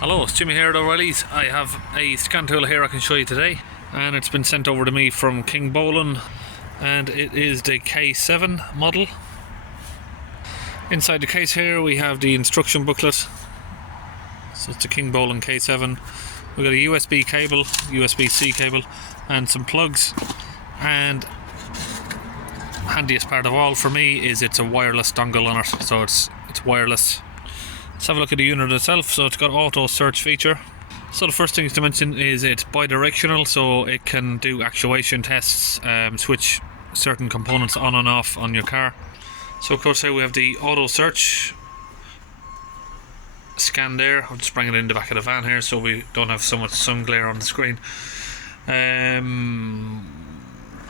Hello, it's Jimmy here at O'Reilly's. I have a scan tool here I can show you today, and it's been sent over to me from KingBolen, and it is the K7 model. Inside the case here we have the instruction booklet. So it's the KingBolen K7. We've got a USB cable, USB-C cable, and some plugs, and handiest part of all for me is it's a wireless dongle on it, so it's wireless. Let's have a look at the unit itself. So it's got auto search feature. So the first thing to mention is it's bidirectional, so it can do actuation tests, switch certain components on and off on your car. So of course here we have the auto search scan there. I'll just bring it in the back of the van here so we don't have so much sun glare on the screen.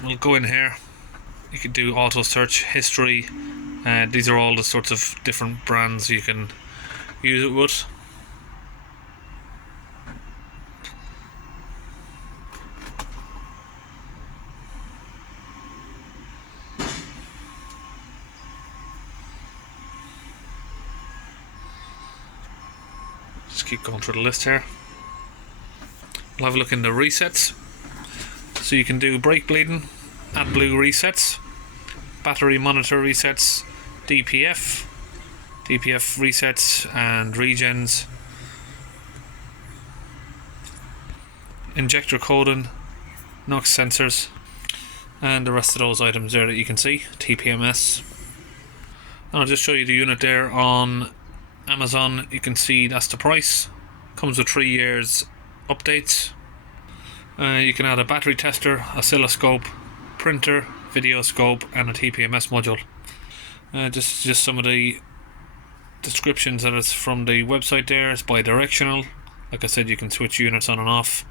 We'll go in here. You can do auto search history. These are all the sorts of different brands you can use it with. Just keep going through the list here. We'll have a look in the resets. So you can do brake bleeding, AdBlue resets, battery monitor resets, DPF resets and regens, injector coding, NOx sensors, and the rest of those items there that you can see, TPMS. And I'll just show you the unit there on Amazon. You can see that's the price. Comes with 3 years updates. You can add a battery tester, oscilloscope, printer, video scope, and a TPMS module. Just some of the descriptions that is from the website there. It's bidirectional. Like I said, you can switch units on and off.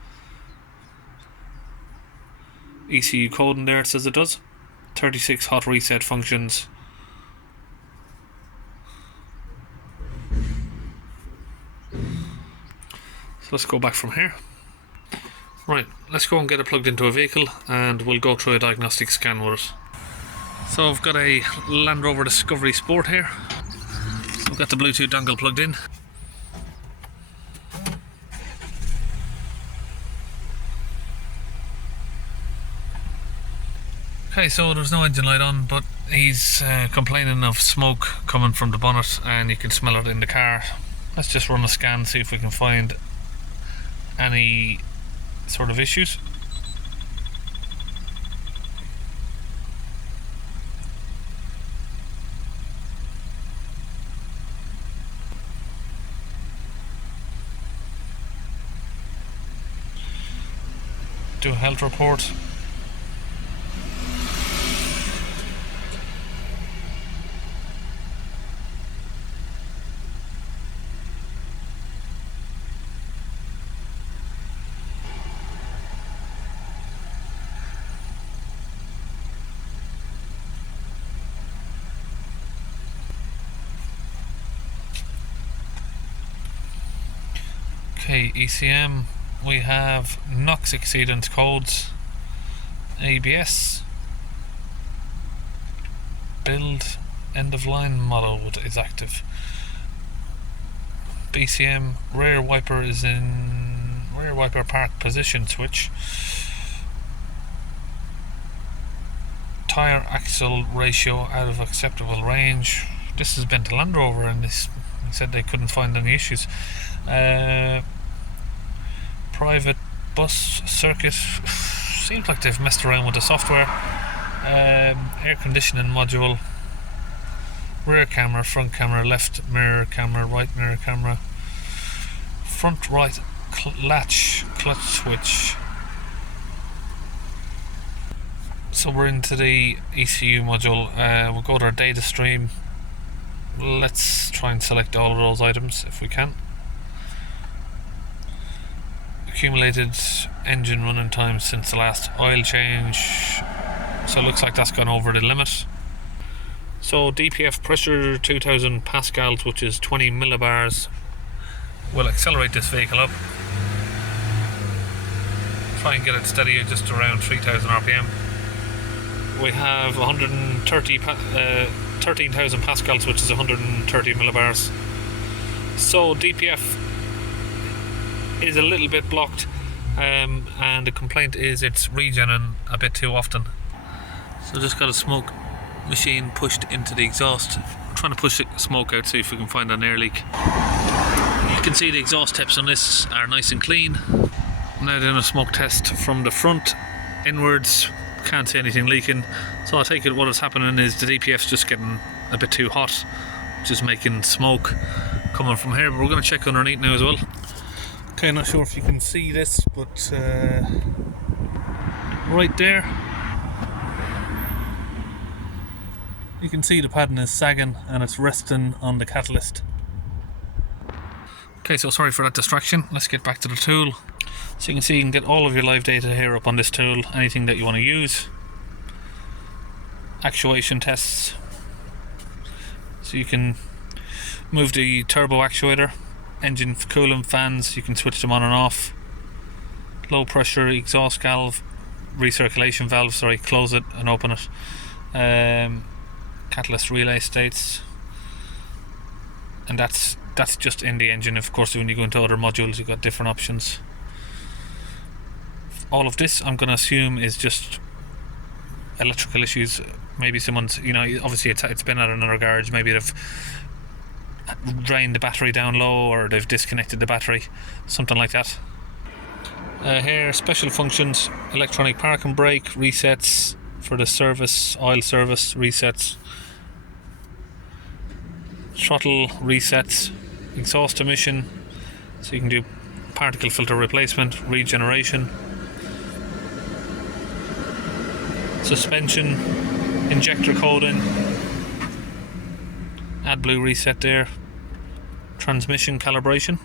ECU coding there, it says it does. 36 hot reset functions. So let's go back from here. Right, let's go and get it plugged into a vehicle and we'll go through a diagnostic scan with it. So I've got a Land Rover Discovery Sport here. I've got the Bluetooth dongle plugged in. Okay, so there's no engine light on, but he's complaining of smoke coming from the bonnet and you can smell it in the car. Let's just run a scan, see if we can find any sort of issues. Do a health report. Okay, ECM. We have NOx exceedance codes, ABS, build, end of line model is active. BCM, rear wiper is in rear wiper park position switch. Tire axle ratio out of acceptable range. This has been to Land Rover and he said they couldn't find any issues. Private bus circuit, seems like they've messed around with the software. Air conditioning module, rear camera, front camera, left mirror camera, right mirror camera, front right latch clutch switch. So we're into the ECU module. We'll go to our data stream. Let's try and select all of those items if we can. Accumulated engine running time since the last oil change, so it looks like that's gone over the limit. So DPF pressure 2000 pascals, which is 20 millibars. We'll accelerate this vehicle up, try and get it steady at just around 3000 RPM. We have 13,000 pascals, which is 130 millibars. So DPF is a little bit blocked, and the complaint is it's regenerating a bit too often. So just got a smoke machine pushed into the exhaust. I'm trying to push the smoke out, see if we can find an air leak. You can see the exhaust tips on this are nice and clean. I'm now doing a smoke test from the front inwards. Can't see anything leaking, so I take it what is happening is the DPF's just getting a bit too hot, which is making smoke coming from here. But we're going to check underneath now as well. Okay, not sure if you can see this, but right there you can see the padding is sagging and it's resting on the catalyst. Okay, so sorry for that distraction. Let's get back to the tool. So you can see you can get all of your live data here up on this tool, anything that you want to use. Actuation tests. So you can move the turbo actuator, engine coolant fans, you can switch them on and off. Low pressure exhaust valve, recirculation valve, sorry, close it and open it. Catalyst relay states. And that's just in the engine. Of course, when you go into other modules, you've got different options. All of this, I'm going to assume, is just electrical issues. Maybe someone's, obviously it's been at another garage. Maybe they've drained the battery down low, or they've disconnected the battery, something like that. Here, special functions: electronic parking brake, resets for the service, oil service, resets, throttle resets, exhaust emission, so you can do particle filter replacement, regeneration, suspension, injector coding, AdBlue reset there, transmission calibration.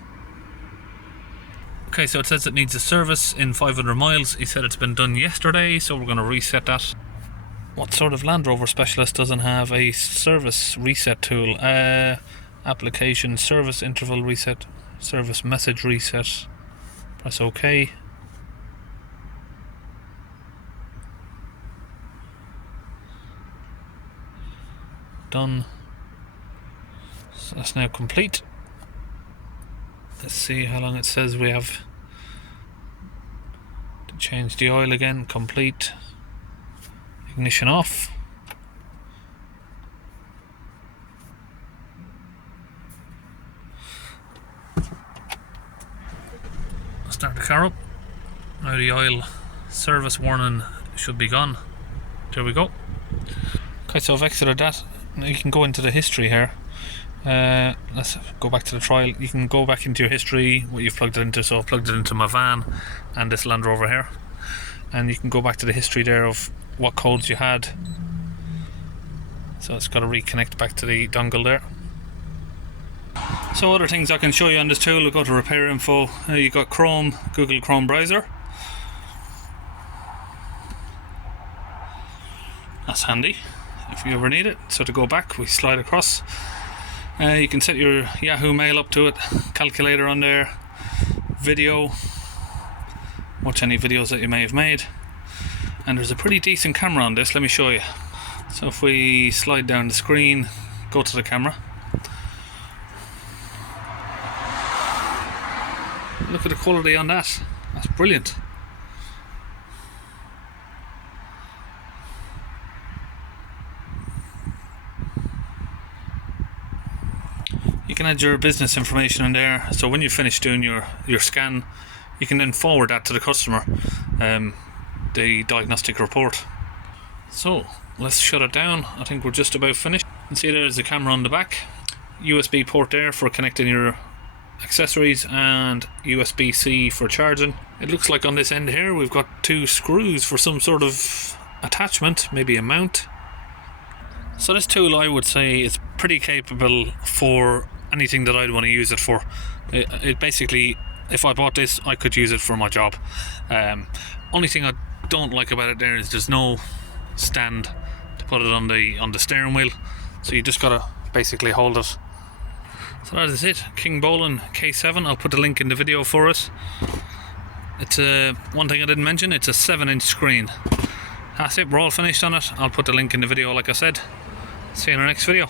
Okay, so it says it needs a service in 500 miles. He said it's been done yesterday, so we're going to reset that. What sort of Land Rover specialist doesn't have a service reset tool? Application, service interval reset, service message reset. Press OK. Done. So that's now complete. Let's see how long it says we have to change the oil again. Complete. Ignition off. Start the car up. Now the oil service warning should be gone. There we go. Okay, so I've exited that. Now you can go into the history here. Let's go back to the trial. You can go back into your history, what you've plugged it into. So I've plugged it into my van and this Land Rover here, and you can go back to the history there of what codes you had. So it's got to reconnect back to the dongle there. So other things I can show you on this tool, we'll go to repair info. You've got Chrome, Google Chrome browser. That's handy if you ever need it. So to go back, we slide across. You can set your Yahoo Mail up to it, calculator on there, video, watch any videos that you may have made, and there's a pretty decent camera on this. Let me show you. So if we slide down the screen, go to the camera, look at the quality on that. That's brilliant. You can add your business information in there, so when you finish doing your scan, you can then forward that to the customer, the diagnostic report. So let's shut it down. I think we're just about finished. You can see there's a camera on the back, USB port there for connecting your accessories, and USB-C for charging. It looks like on this end here we've got 2 screws for some sort of attachment, maybe a mount. So this tool, I would say, is pretty capable for anything that I'd want to use it for. It basically, if I bought this, I could use it for my job. Only thing I don't like about it there is there's no stand to put it on the steering wheel, so you just gotta basically hold it. So that is it, KingBolen K7. I'll put the link in the video for it. It's one thing I didn't mention, it's a 7-inch screen. That's it, we're all finished on it. I'll put the link in the video like I said. See you in our next video.